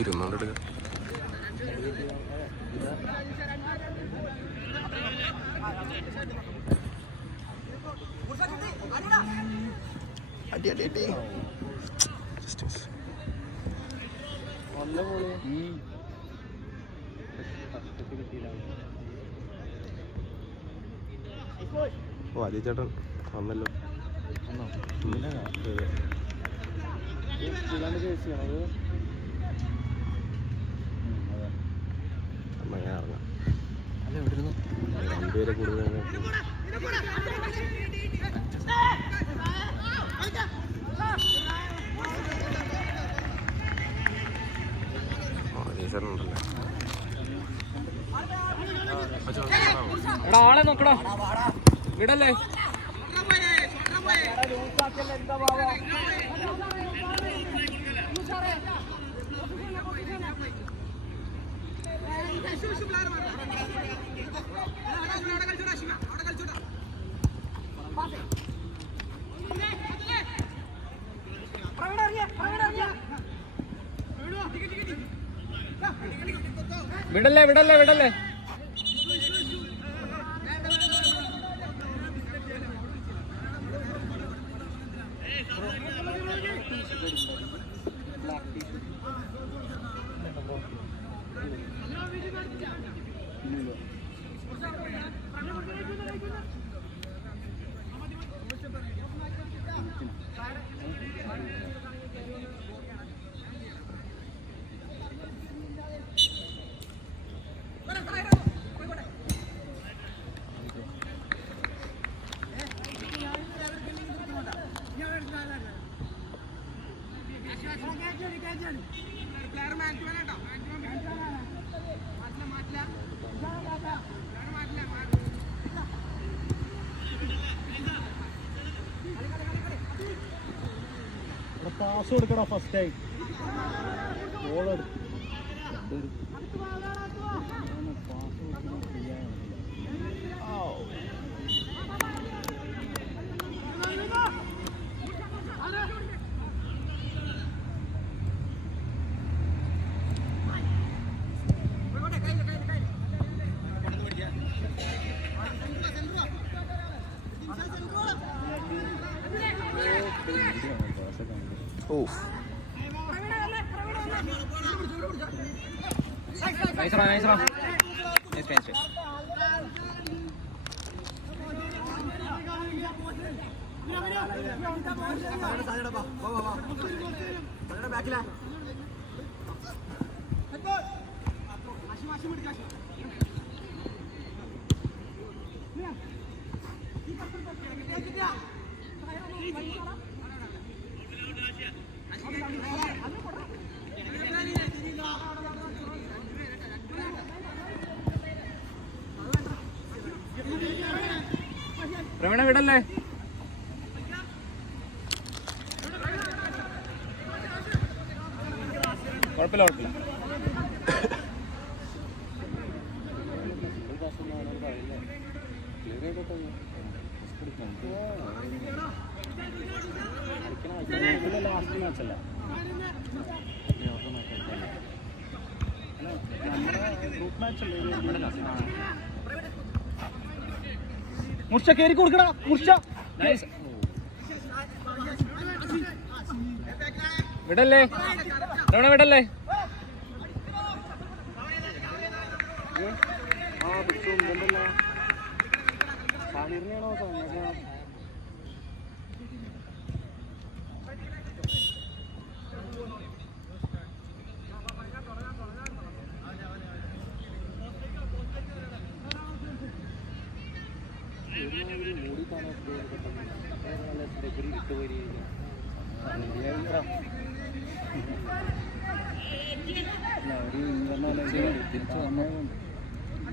ഇരുന്നോണ്ടെടുക്ക. അടി അടി അടി. ഓ അജയ് ചേട്ടൻ വന്നല്ലോ. രണ്ടുപേരെ കൂടുതൽ ആളെ നോക്കടാ, വിടല്ലേ. വിടല്ലേ വിടല്ലേ വിടല്ലേ. പാസ് കൊടുക്കടാ ഫസ്റ്റായി. പ്രവീണ വിടല്ലേ. കുഴപ്പമില്ല കുഴപ്പമില്ല. Last മാച്ചല്ല, group മാച്ചല്ലേ. മുർഷ കേറി കൊടുക്കടാ മുർഷ. വിടല്ലേ വിടല്ലേ.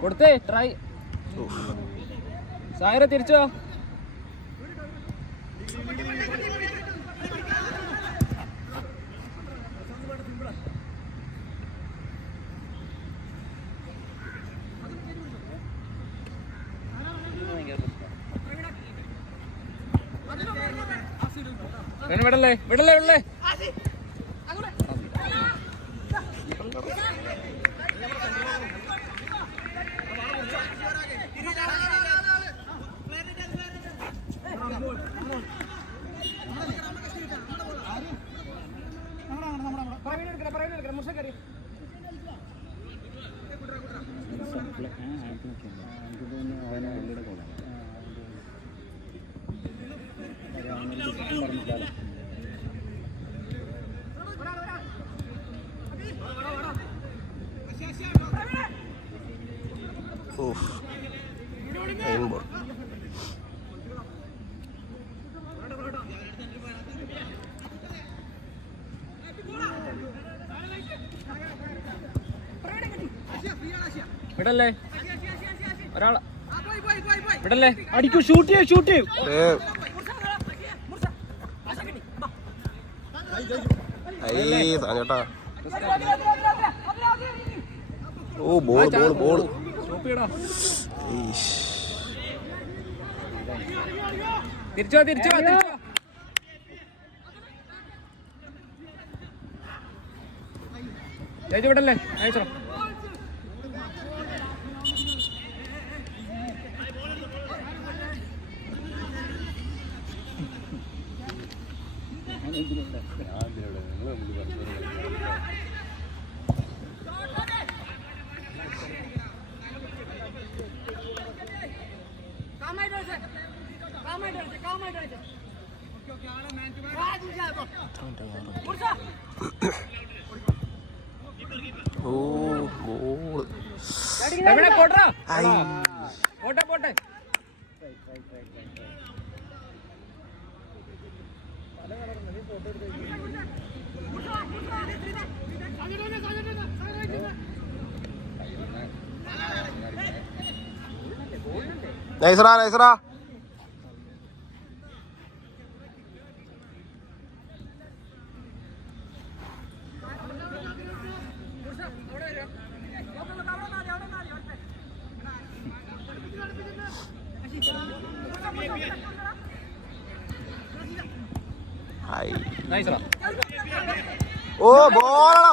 കൊടുത്തേ ട്രൈ. സായിറ തിരിച്ചോ. വിടല്ലേ വിടല്ലേ വിടല്ലേ. വിടല്ലേ ഒരാളെ വിടല്ലേ അടിക്കൂ ഷൂട്ട് ചെയ്യും ചേട്ടാ ഓ ബോൾ തിരിച്ചോ ചേച്ചി വിടല്ലേ അയച്ചോ പോട്ടെ നൈസറാ ഓ ബോളാ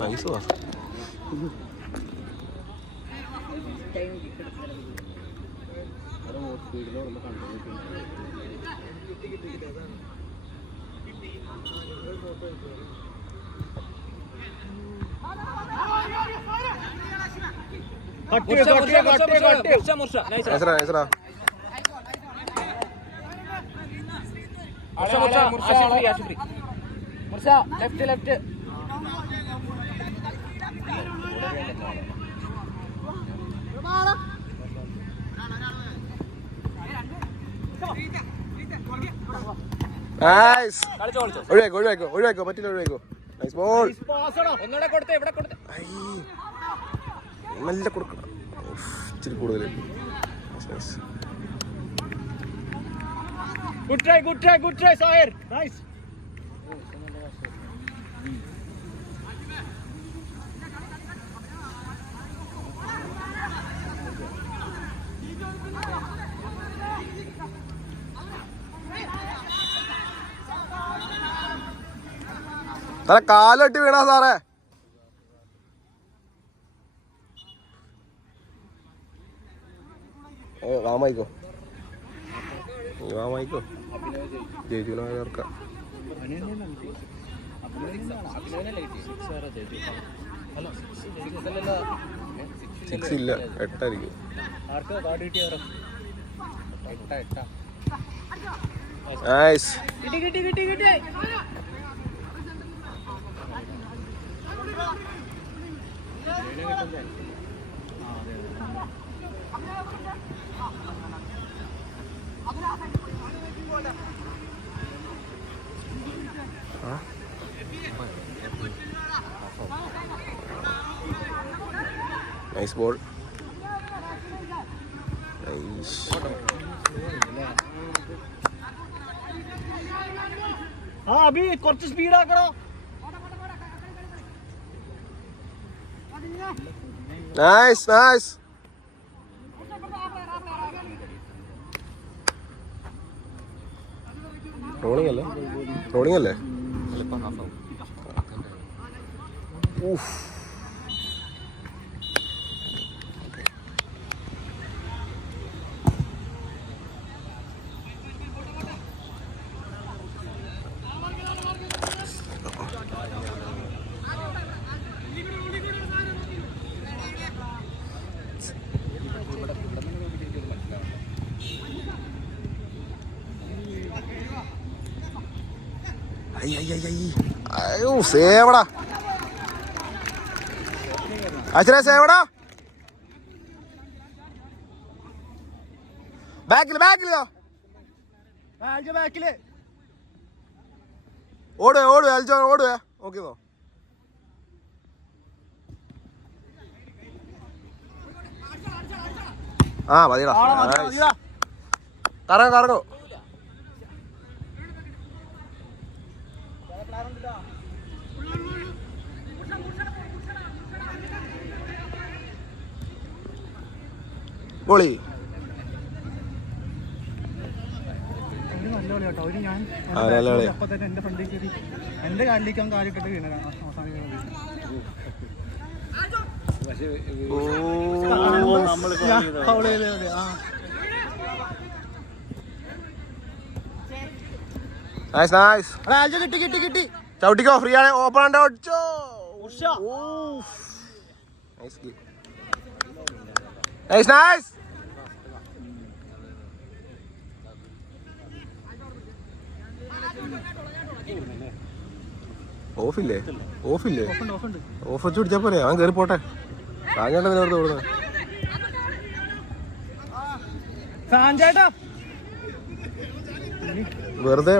നൈസ് പാസ് ലെഫ്റ്റ് ഒഴിവാക്കോ പറ്റില്ല ഒഴിവാക്കോ നൈസ് ബോൾ ഒന്നുകൂടെ കൊടുത്തേ ഇവിടെ കൊടുത്തേ നല്ല കൊടുക്കണം ഇച്ചിരി കൂടുതൽ Good try, Sahir. Nice. തല കാലിട്ട് വീണാ സാറേ വാമായിക്കോ ജയിച്ചോർക്കാം സിക്സ് ഇല്ല 8 ആയിരിക്കും നൈസ് നൈസ് ബോൾ നൈസ് അഭി കുറച്ച് സ്പീഡ് ആക്കണോ നൈസ് നൈസ് റോളിംഗ് അല്ലേ ഊഫ് അയ്യോ സേവടാ അച്ഛനെ സേവടാ ബാക്കിലോ ബാക്കില് ഓടുവേ അൽജോ ഓടുവേ നോക്കിന്നോ. ആ മതിടാ, കറങ്ങോ. ഗോളി നല്ല കേട്ടോ. ഞാൻ അപ്പൊ തന്നെ എന്റെ ഫ്രണ്ടിൽ കയറി എന്റെ കാലിലേക്ക് അവൻ കാലിട്ടിട്ട് വീണ കിട്ടി. ചവിട്ടിക്കോ, ഫ്രീ ആണ്. ഓപ്പൺ ആണ്ട് ഓടിച്ചോ. നൈസ്. ഓഫില്ലേ? ഓഫ് വെച്ച് പിടിച്ചാ പോരെ, അവൻ കയറി പോട്ടെ. സാഞ്ചേട്ടൻ വെറുതെ ഓടുന്നത്. വെറുതെ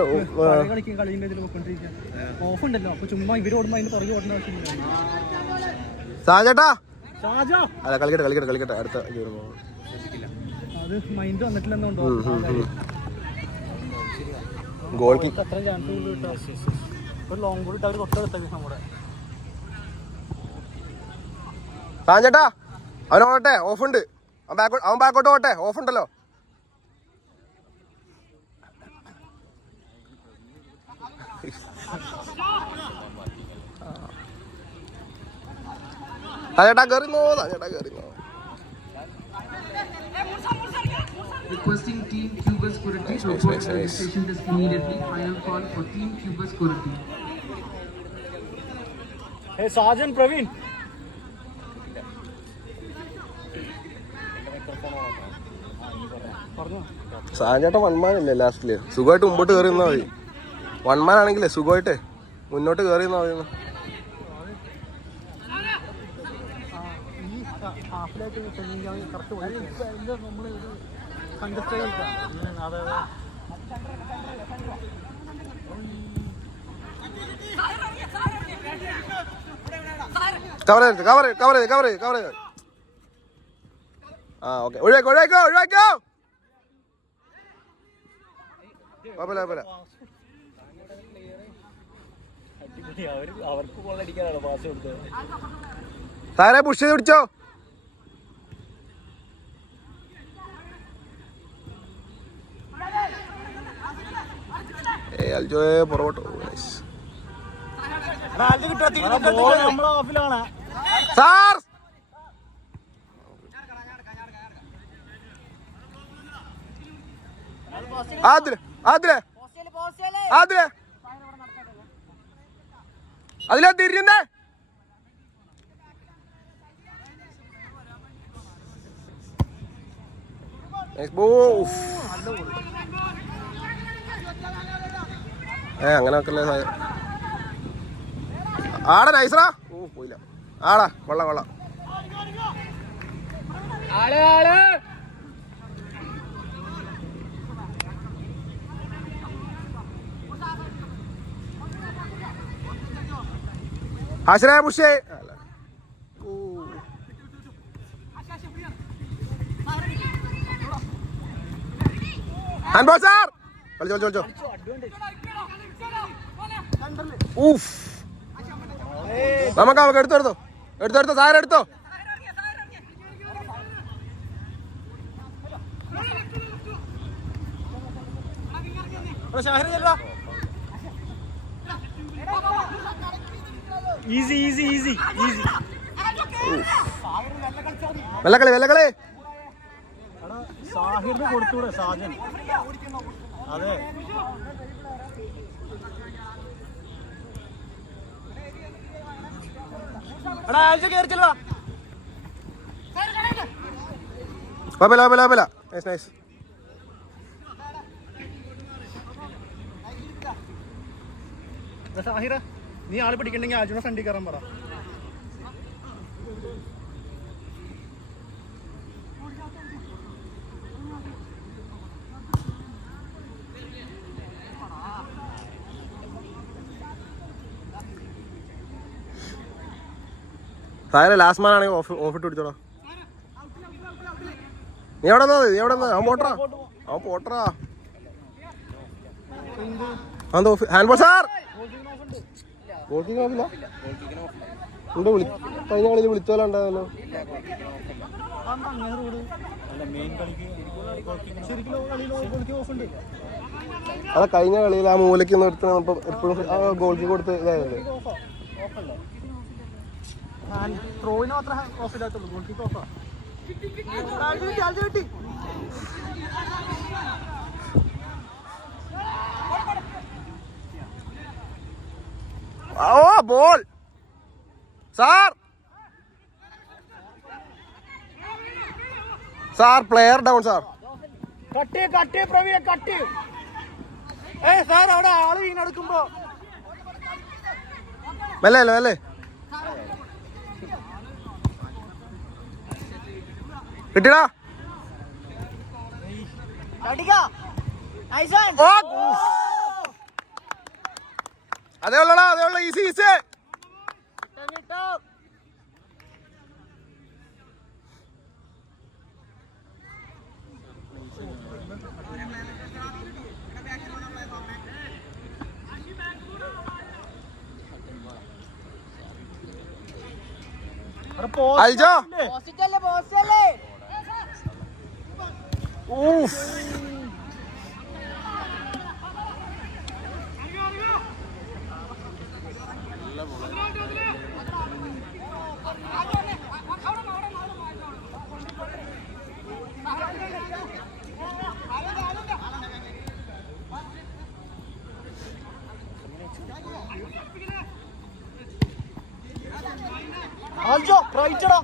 സാജേട്ടാ അല്ല, കളിക്കട്ടെ അടുത്ത ഗോൾ സാഞ്ചേട്ടാ അവനോട്ടെ, ഓഫുണ്ട്. അവൻ ബാക്കോട്ട് പോട്ടെ, ഓഫുണ്ടല്ലോ. സാഞ്ചേട്ടാ കയറിന്നോ. Requesting Team Cubus Kurati to report the registration desk immediately. Final call for Team Cubus Kurati. Hey, Sergeant Praveen. സാഞ്ചേട്ടൻ വൺമാനല്ലേ ലാസ്റ്റില്, സുഖമായിട്ട് മുമ്പോട്ട് കയറി നിന്നാ മതി. വൺമാൻ ആണെങ്കിലേ സുഖമായിട്ട് മുന്നോട്ട് കയറി നിന്നാ മതി. കവർ. ആ ഓക്കെ, ഒഴിവാക്കോ. അവർക്ക് ഗോളടിക്കാനാണോ പാസ് കൊടുത്തത്? സാറേ പുഷ് ചെയ്ത് പിടിച്ചോ. അൽജോയെ പുറകോട്ടോ. സാർ അതിലെ തിരിഞ്ഞേ. അങ്ങനെ വെക്കല്ലേ ആടാ. നൈസറാ. പോയില്ല. ആടാ, കൊള്ളാം. ആശരായ പുഷേ. Handball sir. കളിച്ചോ. നമുക്ക് എടുത്തോ സാർ എടുത്തോ. ഈസി. വെള്ളക്കളി. സാഹിറിന് കൊടുത്തൂടെ സാജൻ? അതെ, നൈസ്. സാഹിറ, നീ ആള് പിടിക്കണ്ടെങ്കിൽ ആജുനെ ഫ്രണ്ടിൽ കയറാൻ പറ. സാറേ ലാസ്റ്റ് മാൻ ആണെങ്കിൽ ഓഫ് ഇട്ട് പിടിച്ചോടാ. നീ എവിടെ നിന്നാ? നീ എവിടെ നിന്നാ? അവൻ പോട്ടറാ, അവൻ പോട്ടറാ. Hand ball sir. Goal kick നോക്കില്ല. ഉണ്ട് കഴിഞ്ഞ കളിയിൽ വിളിച്ചോലുണ്ടായല്ലോ. അതെ കഴിഞ്ഞ കളിയിൽ ആ മൂലയ്ക്ക് നിർത്തി എപ്പോഴും ആ ഗോൾ കീക്ക് കൊടുത്ത് ഇതായല്ലേ. ഓ ball sir. Sir player down sir. കട്ടി പ്രവീൺ കട്ടി. സാർ അവിടെ ആള് വീണെടുക്കുമ്പോ മെല്ലെ മെല്ലെ. കിട്ടിടാ. അതേ ഉള്ളടാ, അതേ ഉള്ള. Easy easy. അൽജോ. അൽജോ റൈറ്റടാ.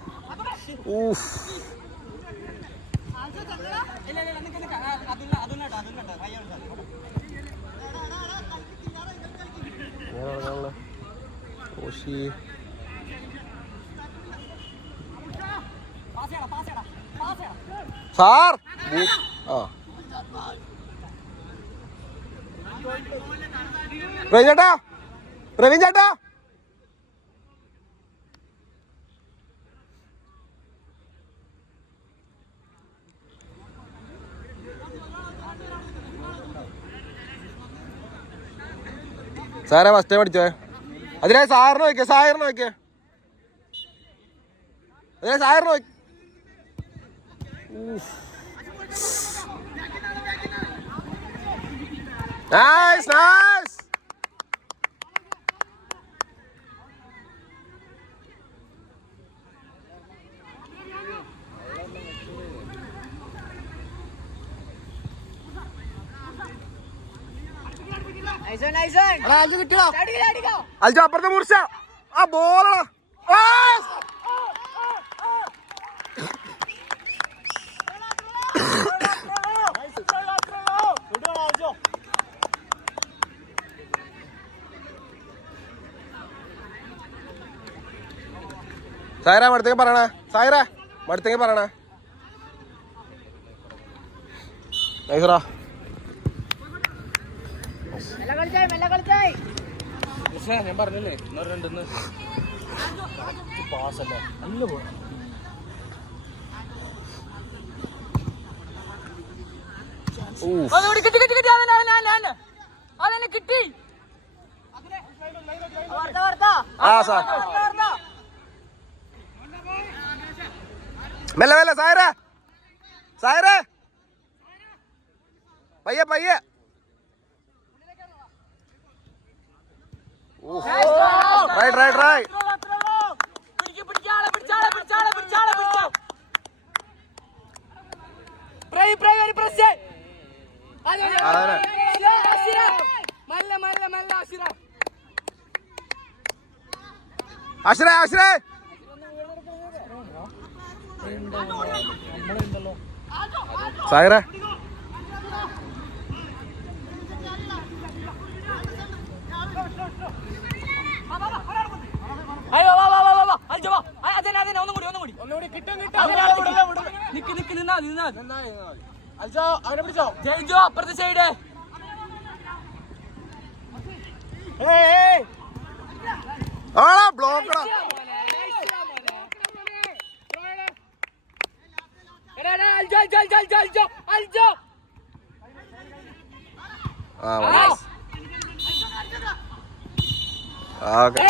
സാർ ആ പ്രവീൺ ചേട്ടാ, പ്രവീൺ ചേട്ടാ. സാറേ ഫസ്റ്റ് ടൈം അടിച്ചേ. അതിലെ സാറിന് നോക്കിയേ, സാറിന് നോക്കിയേ, അതിലെ സാറിന് നോക്കി. Nice nice. അൽജോ അപ്പുറത്തെ മുറിച്ച ആ ബോളാ. സായരാ മടുത്തേക്ക് പറയണേ, സായരാ മടുത്തേക്ക് പറയണേ. നൈസറാ. ഞാൻ പറഞ്ഞല്ലേ രണ്ടെന്ന് പാസല്ലേ നല്ല പോയി. മെല്ലെ മെല്ലെ സായരേ, സായരേ പയ്യെ പയ്യെ. Right right right. അശ്രേ അശ്രേ. സായരേ അപ്പുറത്തെ സൈഡ് ബ്ലോക്കടാ. ആ ഓക്കെ